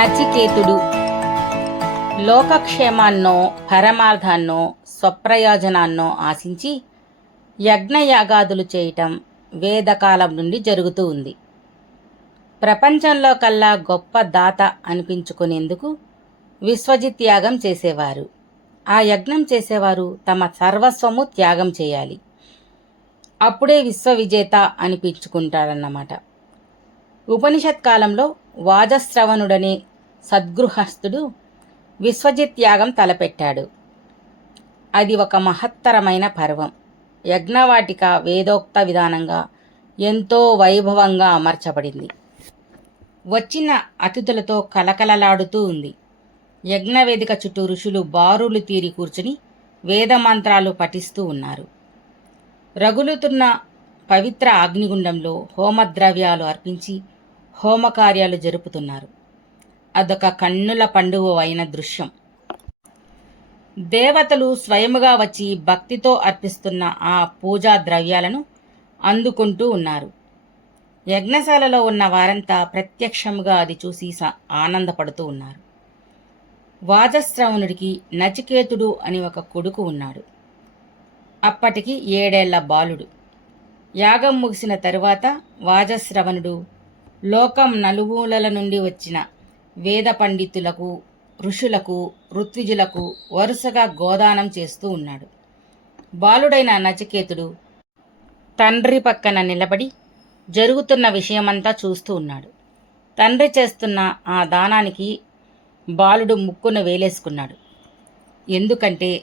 నచికేతుడు. లోకక్షేమాన్నో పరమార్థాన్నో స్వప్రయోజనాన్నో ఆశించి యజ్ఞయాగాదులు చేయటం వేదకాలం నుండి జరుగుతూ ఉంది. ప్రపంచంలో కల్లా గొప్ప దాత అనిపించుకునేందుకు విశ్వజిత్ యాగం చేసేవారు. ఆ యజ్ఞం చేసేవారు తమ సర్వస్వము త్యాగం చేయాలి. అప్పుడే విశ్వవిజేత అనిపించుకుంటాడన్నమాట ఉపనిషత్ కాలంలో వాజశ్రవణుడనే సద్గృహస్థుడు విశ్వజిత్ యాగం తలపెట్టాడు. అది ఒక మహత్తరమైన పర్వం. యజ్ఞవాటిక వేదోక్త విధానంగా ఎంతో వైభవంగా అమర్చబడింది. వచ్చిన అతిథులతో కలకలలాడుతూ ఉంది. యజ్ఞవేదిక చుట్టూ ఋషులు బారులు తీరి కూర్చుని వేదమంత్రాలు పఠిస్తూ ఉన్నారు. రగులుతున్న పవిత్ర అగ్నిగుండంలో హోమద్రవ్యాలు అర్పించి హోమకార్యాలు జరుపుతున్నారు. అదొక కన్నుల పండుగ అయిన దృశ్యం. దేవతలు స్వయముగా వచ్చి భక్తితో అర్పిస్తున్న ఆ పూజా ద్రవ్యాలను అందుకుంటూ ఉన్నారు. యజ్ఞశాలలో ఉన్న వారంతా ప్రత్యక్షముగా అది చూసి ఆనందపడుతూ ఉన్నారు. వాజశ్రవణుడికి నచికేతుడు అని ఒక కొడుకు ఉన్నాడు. అప్పటికి ఏడేళ్ళ బాలుడు. యాగం ముగిసిన తరువాత వాజశ్రవణుడు లోకం నలుమూలల నుండి వచ్చిన వేద పండితులకు ఋషులకు ఋత్విజులకు వరుసగా గోదానం చేస్తూ ఉన్నాడు. బాలుడైన నచికేతుడు తండ్రి పక్కన నిలబడి జరుగుతున్న విషయమంతా చూస్తూ ఉన్నాడు. తండ్రి చేస్తున్న ఆ దానానికి బాలుడు ముక్కున వేలేసుకున్నాడు. ఎందుకంటే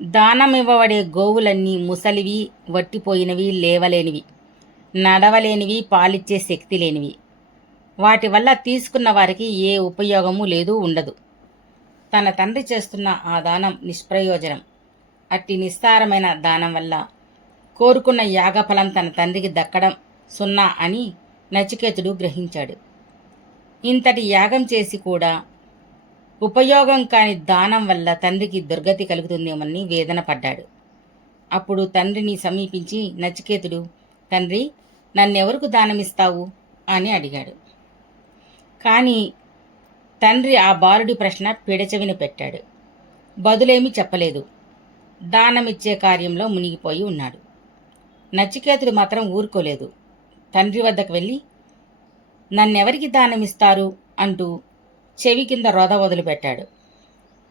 దానమివ్వబడే గోవులన్నీ ముసలివి వట్టిపోయినవి లేవలేనివి నడవలేనివి పాలిచ్చే శక్తి లేనివి. వాటి వల్ల తీసుకున్న వారికి ఏ ఉపయోగము లేదు ఉండదు. తన తండ్రి చేస్తున్న ఆ దానం నిష్ప్రయోజనం. అట్టి నిస్సారమైన దానం వల్ల కోరుకున్న యాగఫలం తన తండ్రికి దక్కడం సున్నా అని నచికేతుడు గ్రహించాడు. ఇంతటి యాగం చేసి కూడా ఉపయోగం కాని దానం వల్ల తండ్రికి దుర్గతి కలుగుతుందేమని వేదన పడ్డాడు. అప్పుడు తండ్రిని సమీపించి నచికేతుడు తండ్రి నన్నెవరకు దానమిస్తావు? అని అడిగాడు. కానీ తండ్రి ఆ బాలుడి ప్రశ్న పిడచెవిన పెట్టాడు. బదులేమీ చెప్పలేదు. దానమిచ్చే కార్యంలో మునిగిపోయి ఉన్నాడు. నచికేతుడు మాత్రం ఊరుకోలేదు. తండ్రి వద్దకు వెళ్ళి నన్నెవరికి దానమిస్తారు? అంటూ చెవి కింద రోద వదిలిపెట్టాడు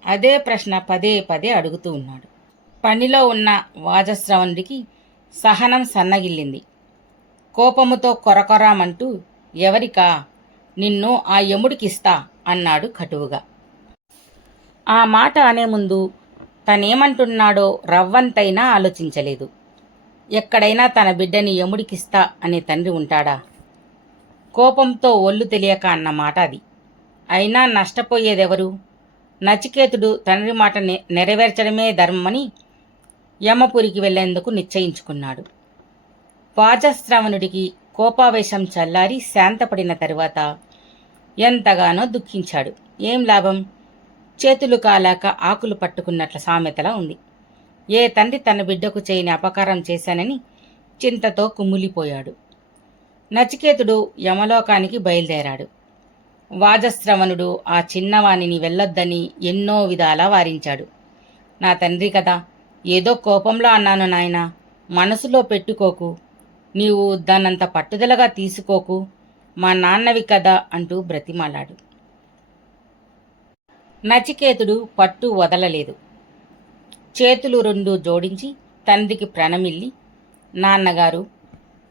అదే ప్రశ్న పదే పదే అడుగుతూ ఉన్నాడు. పనిలో ఉన్న వాజశ్రవణుడికి సహనం సన్నగిల్లింది. కోపముతో కొరకొరామంటూ ఎవరికా? నిన్ను ఆ యముడికిస్తా అన్నాడు కటువుగా. ఆ మాట అనే ముందు తనేమంటున్నాడో రవ్వంతైనా ఆలోచించలేదు. ఎక్కడైనా తన బిడ్డని యముడికిస్తా అనే తండ్రి ఉంటాడా? కోపంతో ఒళ్ళు తెలియక అన్న మాట అది. అయినా నష్టపోయేదెవరు? నచికేతుడు తండ్రి మాట నెరవేర్చడమే ధర్మమని యమపురికి వెళ్ళేందుకు నిశ్చయించుకున్నాడు. వాజశ్రవణుడికి కోపావేశం చల్లారి శాంతపడిన తరువాత ఎంతగానో దుఃఖించాడు. ఏం లాభం? చేతులు కాలాక ఆకులు పట్టుకున్నట్ల సామెతలా ఉంది. ఏ తండ్రి తన బిడ్డకు చేయని అపకారం చేశానని చింతతో కుమ్ములిపోయాడు నచికేతుడు యమలోకానికి బయలుదేరాడు. వాజశ్రవణుడు ఆ చిన్నవాణిని వెళ్ళొద్దని ఎన్నో విధాలా వారించాడు. నా తండ్రి కదా ఏదో కోపంలో అన్నాను నాయనా మనసులో పెట్టుకోకు. నీవు దాన్నంత పట్టుదలగా తీసుకోకు. మా నాన్నవి కదా అంటూ బ్రతిమాలాడు. నచికేతుడు పట్టు వదలలేదు. చేతులు రెండు జోడించి తండ్రికి ప్రణమిల్లి నాన్నగారు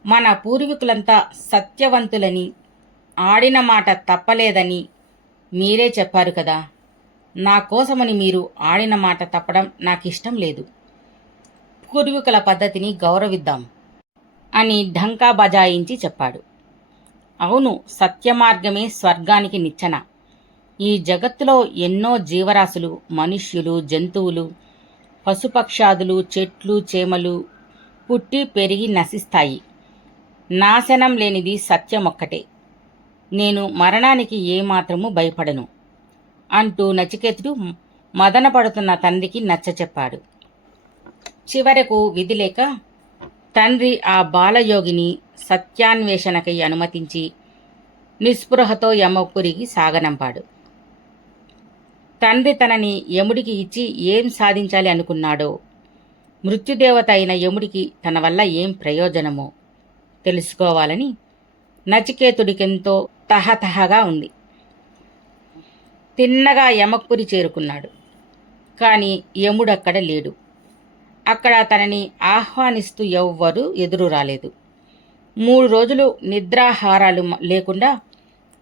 మన పూర్వీకులంతా సత్యవంతులని ఆడిన మాట తప్పలేదని మీరే చెప్పారు కదా. నా కోసమని మీరు ఆడిన మాట తప్పడం నాకిష్టం లేదు. పూర్వీకుల పద్ధతిని గౌరవిద్దాం. అని ఢంకా బజాయించి చెప్పాడు. అవును సత్యమార్గమే స్వర్గానికి నిచ్చెన. ఈ జగత్తులో ఎన్నో జీవరాశులు మనుష్యులు జంతువులు పశుపక్షాదులు చెట్లు చేమలు పుట్టి పెరిగి నశిస్తాయి. నాశనం లేనిది సత్యం ఒక్కటే నేను మరణానికి ఏమాత్రము భయపడను అంటూ నచికేతుడు మదనపడుతున్న తండ్రికి నచ్చచెప్పాడు. చివరకు విధి లేక తండ్రి ఆ బాలయోగిని సత్యాన్వేషణకై అనుమతించి నిస్పృహతో యమపురికి సాగనంపాడు. తండ్రి తనని యముడికి ఇచ్చి ఏం సాధించాలి అనుకున్నాడో మృత్యుదేవత అయిన యముడికి తన వల్ల ఏం ప్రయోజనమో తెలుసుకోవాలని నచికేతుడికెంతో తహతహగా ఉంది. తిన్నగా యమపురి చేరుకున్నాడు. కానీ యముడక్కడ లేడు. అక్కడ తనని ఆహ్వానిస్తూ ఎవ్వరూ ఎదురు రాలేదు. మూడు రోజులు నిద్రాహారాలు లేకుండా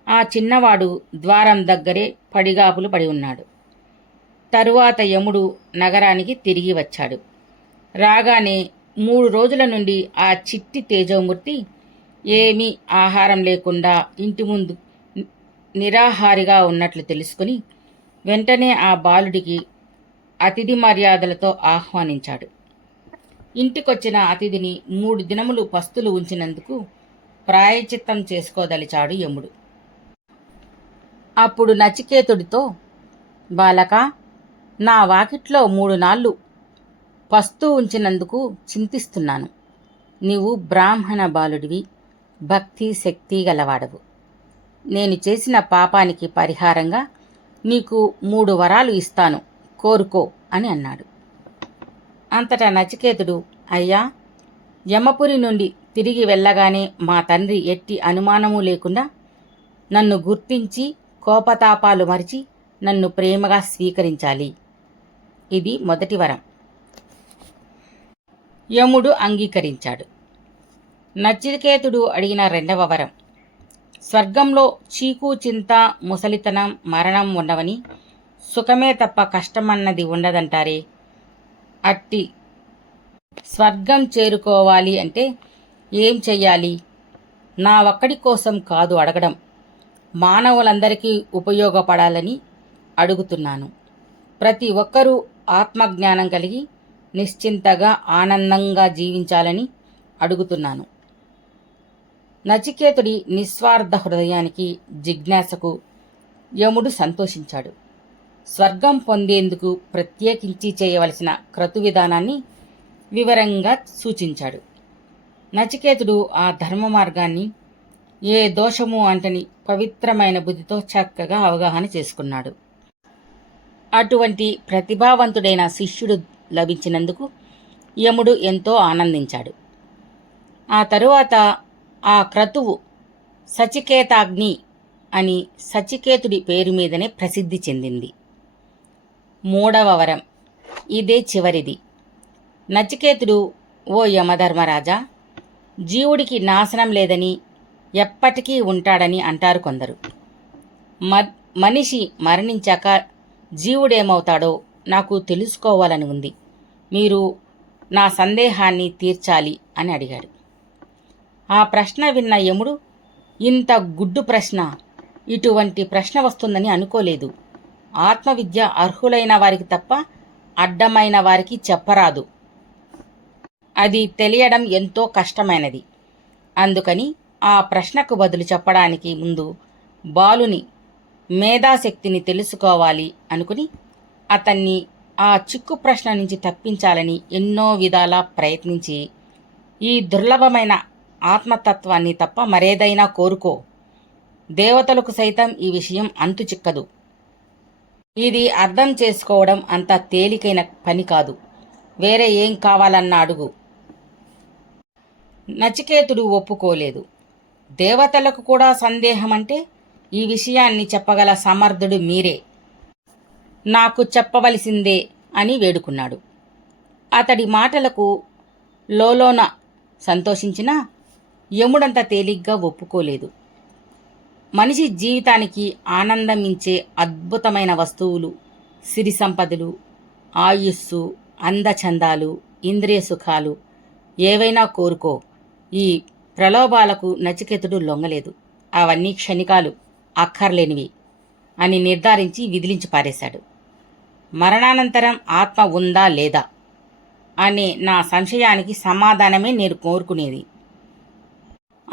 ఆ చిన్నవాడు ద్వారం దగ్గరే పడిగాపులు పడి ఉన్నాడు. తరువాత యముడు నగరానికి తిరిగి వచ్చాడు. రాగానే మూడు రోజుల నుండి ఆ చిట్టి తేజోమూర్తి ఏమీ ఆహారం లేకుండా ఇంటి ముందు నిరాహారిగా ఉన్నట్లు తెలుసుకుని వెంటనే ఆ బాలుడికి అతిథి మర్యాదలతో ఆహ్వానించాడు. ఇంటికొచ్చిన అతిథిని మూడు దినములు పస్తులు ఉంచినందుకు ప్రాయచిత్తం చేసుకోదలిచాడు యముడు. అప్పుడు నచికేతుడితో బాలక నా వాకిట్లో మూడు నాళ్ళు పస్తు ఉంచినందుకు చింతిస్తున్నాను. నీవు బ్రాహ్మణ బాలుడివి భక్తి శక్తి గలవాడవు. నేను చేసిన పాపానికి పరిహారంగా నీకు మూడు వరాలు ఇస్తాను. కోరుకో అని అన్నాడు. అంతటా నచికేతుడు. అయ్యా యమపురి నుండి తిరిగి వెళ్ళగానే మా తండ్రి ఎట్టి అనుమానము లేకుండా నన్ను గుర్తించి కోపతాపాలు మరిచి నన్ను ప్రేమగా స్వీకరించాలి. ఇది మొదటి వరం. యముడు అంగీకరించాడు. నచికేతుడు అడిగిన రెండవ వరం. స్వర్గంలో చీకు చింత ముసలితనం మరణం ఉండవని సుఖమే తప్ప కష్టమన్నది ఉండదంటారే? అట్టి స్వర్గం చేరుకోవాలి అంటే ఏం చెయ్యాలి? నా ఒక్కడి కోసం కాదు అడగడం. మానవులందరికీ ఉపయోగపడాలని అడుగుతున్నాను. ప్రతి ఒక్కరూ ఆత్మజ్ఞానం కలిగి నిశ్చింతగా ఆనందంగా జీవించాలని అడుగుతున్నాను. నచికేతుడి నిస్వార్థ హృదయానికి జిజ్ఞాసకు యముడు సంతోషించాడు. స్వర్గం పొందేందుకు ప్రత్యేకించి చేయవలసిన క్రతు విధానాన్ని వివరంగా సూచించాడు. నచికేతుడు ఆ ధర్మ మార్గాన్ని ఏ దోషము అంటని పవిత్రమైన బుద్ధితో చక్కగా అవగాహన చేసుకున్నాడు. అటువంటి ప్రతిభావంతుడైన శిష్యుడు లభించినందుకు యముడు ఎంతో ఆనందించాడు. ఆ తరువాత ఆ క్రతువు సచికేతాగ్ని అని సచికేతుడి పేరు మీదనే ప్రసిద్ధి చెందింది. మూడవ వరం. ఇదే చివరిది. నచికేతుడు ఓ యమధర్మరాజా! జీవుడికి నాశనం లేదని ఎప్పటికీ ఉంటాడని అంటారు కొందరు. మ మనిషి మరణించాక జీవుడేమవుతాడో నాకు తెలుసుకోవాలని ఉంది. మీరు నా సందేహాన్ని తీర్చాలి అని అడిగాడు. ఆ ప్రశ్న విన్న యముడు ఇంత గుడ్డు ప్రశ్న ఇటువంటి ప్రశ్న వస్తుందని అనుకోలేదు. ఆత్మవిద్య అర్హులైన వారికి తప్ప అడ్డమైన వారికి చెప్పరాదు. అది తెలియడం ఎంతో కష్టమైనది. అందుకని ఆ ప్రశ్నకు బదులు చెప్పడానికి ముందు బాలుని మేధాశక్తిని తెలుసుకోవాలి అనుకుని అతన్ని ఆ చిక్కు ప్రశ్న నుంచి తప్పించాలని ఎన్నో విధాలా ప్రయత్నించి ఈ దుర్లభమైన ఆత్మతత్వాన్ని తప్ప మరేదైనా కోరుకో. దేవతలకు సైతం ఈ విషయం అంతు చిక్కదు. ఇది అర్థం చేసుకోవడం అంత తేలికైన పని కాదు. వేరే ఏం కావాలన్న అడుగు. నచికేతుడు ఒప్పుకోలేదు. దేవతలకు కూడా సందేహం అంటే ఈ విషయాన్ని చెప్పగల సమర్థుడు మీరే. నాకు చెప్పవలసిందే అని వేడుకున్నాడు. అతడి మాటలకు లోలోన సంతోషించినా యముడంత తేలిగ్గా ఒప్పుకోలేదు. మనిషి జీవితానికి ఆనందమించే అద్భుతమైన వస్తువులు సిరి సంపదలు ఆయుస్సు అందచందాలు ఇంద్రియ సుఖాలు ఏవైనా కోరుకో. ఈ ప్రలోభాలకు నచికేతుడు లొంగలేదు. అవన్నీ క్షణికాలు అక్కర్లేనివి అని నిర్ధారించి విదిలించి పారేశాడు. మరణానంతరం ఆత్మ ఉందా లేదా అనే నా సంశయానికి సమాధానమే నేను కోరుకునేది.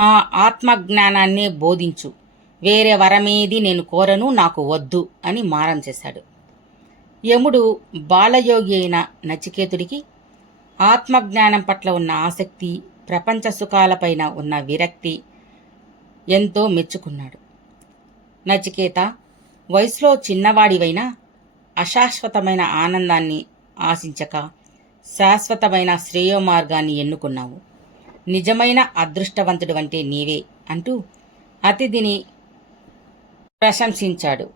ఆ ఆత్మజ్ఞానాన్నే బోధించు. వేరే వరమేది నేను కోరను నాకు వద్దు అని మారం చేశాడు. యముడు బాలయోగి అయిన నచికేతుడికి ఆత్మజ్ఞానం పట్ల ఉన్న ఆసక్తి ప్రపంచ సుఖాలపైన ఉన్న విరక్తి ఎంతో మెచ్చుకున్నాడు. నచికేత వయసులో చిన్నవాడివైనా అశాశ్వతమైన ఆనందాన్ని ఆశించక శాశ్వతమైన శ్రేయో మార్గాన్ని ఎన్నుకున్నావు. నిజమైన అదృష్టవంతుడు అంటే నీవే అంటూ అతిథిని ప్రశంసించాడు.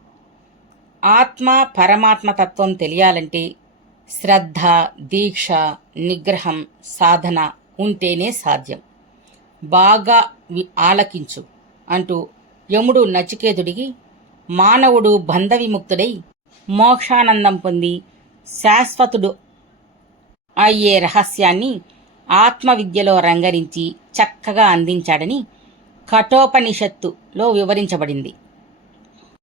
ఆత్మ పరమాత్మ తత్వం తెలియాలంటే శ్రద్ధ దీక్ష నిగ్రహం సాధన ఉంటేనే సాధ్యం. బాగా ఆలకించు అంటూ యముడు నచికేతుడికి మానవుడు బంధ విముక్తుడై మోక్షానందం పొంది శాశ్వతుడు అయ్యే రహస్యాన్ని ఆత్మవిద్యలో రంగరించి చక్కగా అందించాడని కఠోపనిషత్తులో వివరించబడింది.